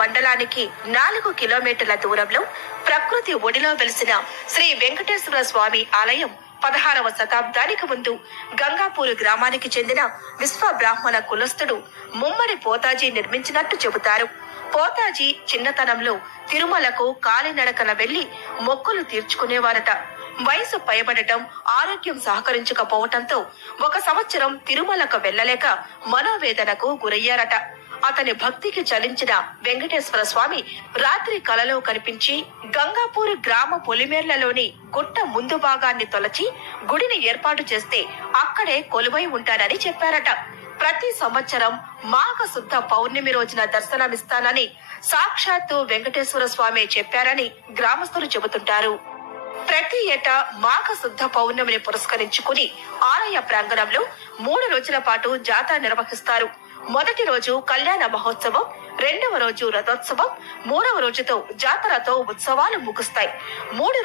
మండలానికి 4 కిలోమీటర్ల దూరంలో ప్రకృతి ఒడిలో వెలిసిన శ్రీ వెంకటేశ్వర స్వామి ఆలయం 16వ శతాబ్దానికి ముందు గంగాపూర్ గ్రామానికి చెందిన విశ్వ బ్రాహ్మణ కులస్థుడు ముమ్మడి పోతాజీ నిర్మించినట్టు చెబుతారు. పోతాజీ చిన్నతనంలో తిరుమలకు కాలినడకన వెళ్లి మొక్కులు తీర్చుకునేవారట. వయసు పైబడటం, ఆరోగ్యం సహకరించకపోవటంతో 1 సంవత్సరం తిరుమలకు వెళ్లలేక మనోవేదనకు గురయ్యారట. అతని భక్తికి చలించిన వెంకటేశ్వర స్వామి రాత్రి కలలో కనిపించి గంగాపూర్ గ్రామ పొలిమేర్లలోని గుట్ట ముందు భాగాన్ని తొలచి గుడిని ఏర్పాటు చేస్తే అక్కడే కొలువై ఉంటారని చెప్పారట. ప్రతి సంవత్సరం మాఘ శుద్ధ పౌర్ణమి రోజున దర్శనమిస్తానని సాక్షాత్తు వెంకటేశ్వర స్వామి చెప్పారని గ్రామస్తులు చెబుతుంటారు. ప్రతి ఏటా మాఘ శుద్ధ పౌర్ణమిని పురస్కరించుకుని ఆలయ ప్రాంగణంలో 3 రోజుల పాటు జాతర నిర్వహిస్తారు. మొదటి రోజు కళ్యాణ మహోత్సవం, 2వ రోజు రథోత్సవం, 3వ రోజుతో జాతరతో ఉత్సవాలు ముగుస్తాయి. 3